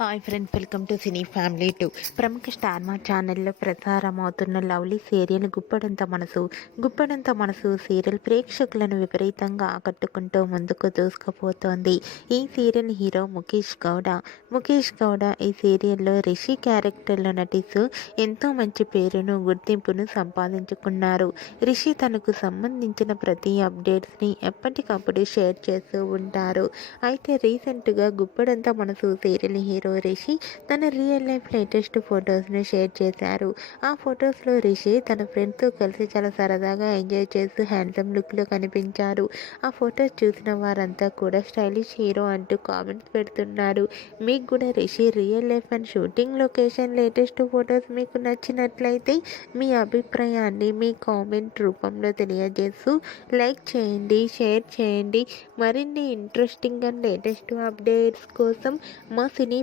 Hi friends welcome to cine family two. ప్రముఖ star Maa ఛానల్లో ప్రసారం అవుతున్న లవ్లీ సీరియల్ గుప్పడంత మనసు గుప్పడంత మనసు సీరియల్ ప్రేక్షకులను విపరీతంగా ఆకట్టుకుంటూ ముందుకు దూసుకుపోతోంది. ఈ సీరియల్ హీరో ముఖేష్ గౌడ. ముఖేష్ గౌడ ఈ సీరియల్లో రిషి క్యారెక్టర్లో నటిస్తూ ఎంతో మంచి పేరును గుర్తింపును సంపాదించుకున్నారు. రిషి తనకు సంబంధించిన ప్రతి అప్డేట్స్ని ఎప్పటికప్పుడు షేర్ చేస్తూ ఉంటారు. అయితే రీసెంట్గా గుప్పడంత మనసు సీరియల్ హీరో రిషి తన రియల్ లైఫ్ లేటెస్ట్ ఫొటోస్ను షేర్ చేశారు. ఆ ఫొటోస్లో రిషి తన ఫ్రెండ్స్తో కలిసి చాలా సరదాగా ఎంజాయ్ చేస్తూ హ్యాండ్సమ్ లుక్లో కనిపించారు. ఆ ఫొటోస్ చూసిన వారంతా కూడా స్టైలిష్ హీరో అంటూ కామెంట్స్ పెడుతున్నారు. మీకు కూడా Rishi real life and shooting location latest photos మీకు నచ్చినట్లయితే మీ అభిప్రాయాన్ని మీ కామెంట్ రూపంలో తెలియజేస్తూ లైక్ చేయండి షేర్ చేయండి. మరిన్ని ఇంట్రెస్టింగ్ అండ్ లేటెస్ట్ అప్డేట్స్ కోసం మా సినీ